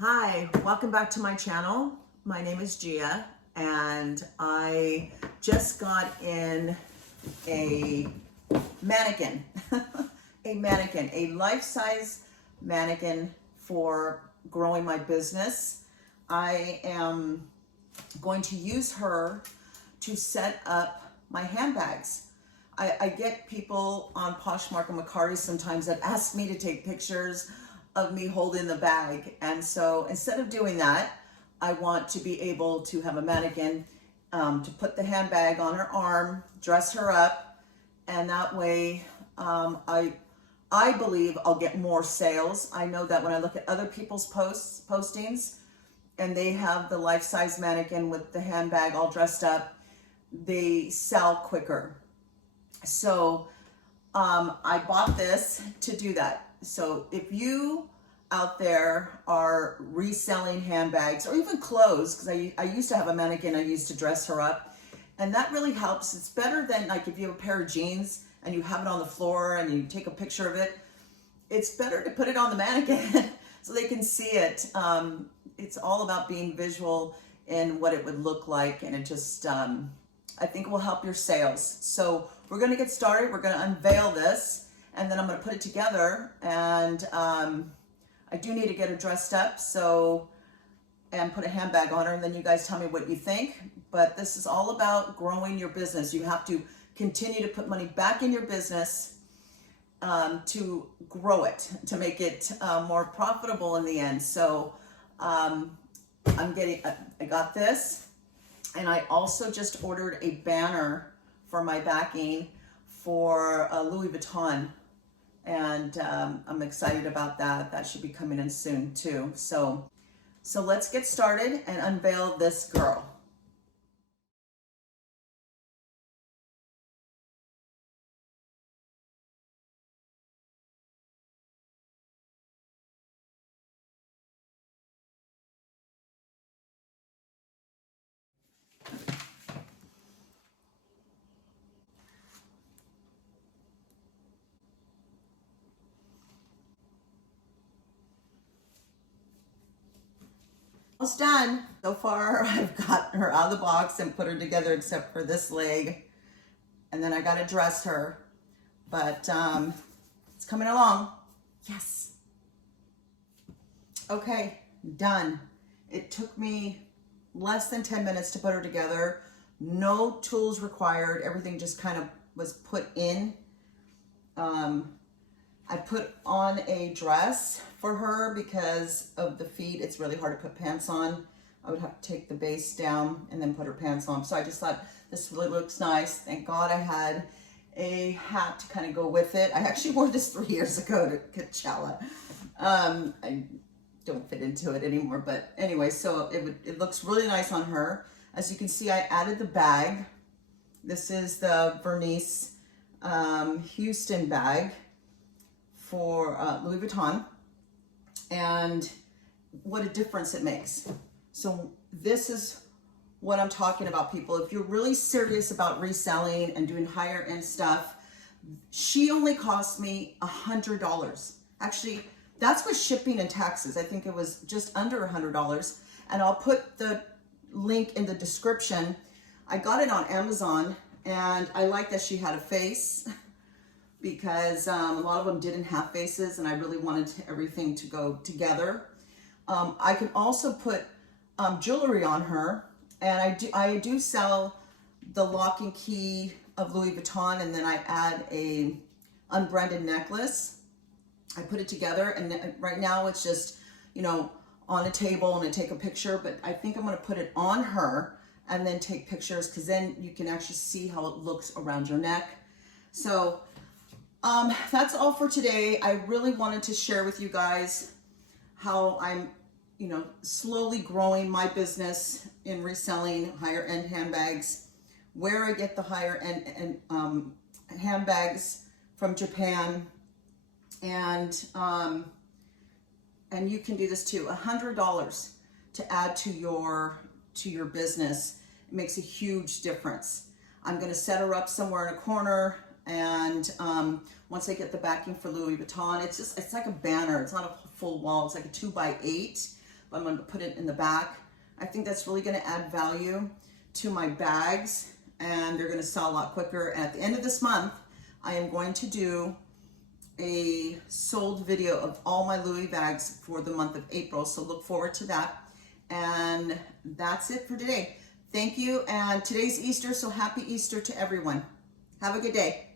Hi, welcome back to my channel. My name is Gia and I just got in a mannequin, a life-size mannequin for growing my business. I am going to use her to set up my handbags. I get people on Poshmark and Macari sometimes that ask me to take pictures of me holding the bag. And so instead of doing that, I want to be able to have a mannequin to put the handbag on her arm, dress her up, and that way I believe I'll get more sales. I know that when I look at other people's postings, and they have the life-size mannequin with the handbag all dressed up, they sell quicker. So I bought this to do that. So if you out there are reselling handbags or even clothes, because I used to have a mannequin I used to dress her up, and that really helps. It's better than like if you have a pair of jeans and you have it on the floor and you take a picture of it. It's better to put it on the mannequin so they can see it. It's all about being visual in what it would look like, and it just I think it will help your sales. So we're going to get started. We're going to unveil this, and then I'm going to put it together, and I do need to get her dressed up and put a handbag on her, and then you guys tell me what you think. But this is all about growing your business. You have to continue to put money back in your business to grow it, to make it more profitable in the end. So I got this, and I also just ordered a banner for my backing for Louis Vuitton, and I'm excited about that. That should be coming in soon too. So let's get started and unveil this girl. Almost done. So far, I've got her out of the box and put her together except for this leg. And then I got to dress her. But it's coming along. Yes. Okay, done. It took me less than 10 minutes to put her together. No tools required. Everything just kind of was put in. I put on a dress for her because of the feet. It's really hard to put pants on. I would have to take the base down and then put her pants on. So I just thought this really looks nice. Thank God I had a hat to kind of go with it. I actually wore this 3 years ago to Coachella. I don't fit into it anymore, but anyway, so it looks really nice on her. As you can see, I added the bag. This is the Vernice Houston bag for Louis Vuitton, and what a difference it makes. So this is what I'm talking about, people. If you're really serious about reselling and doing higher end stuff, she only cost me $100. Actually, that's with shipping and taxes. I think it was just under $100, and I'll put the link in the description. I got it on Amazon, and I like that she had a face, because a lot of them didn't have faces, and I really wanted everything to go together. I can also put jewelry on her, and I do sell the lock and key of Louis Vuitton, and then I add a unbranded necklace. I put it together, and right now it's just, on a table, and I take a picture, but I think I'm gonna put it on her and then take pictures, because then you can actually see how it looks around your neck. So that's all for today. I really wanted to share with you guys how I'm, slowly growing my business in reselling higher end handbags, where I get the higher end handbags from Japan, and you can do this too. $100 to add to your business. It makes a huge difference. I'm going to set her up somewhere in a corner, and once I get the backing for Louis Vuitton, it's like a banner. It's not a full wall. It's like a 2x8, but I'm going to put it in the back. I think that's really going to add value to my bags, and they're going to sell a lot quicker. And at the end of this month, I am going to do a sold video of all my Louis bags for the month of April, so look forward to that. And that's it for today. Thank you, and today's Easter, so happy Easter to everyone. Have a good day.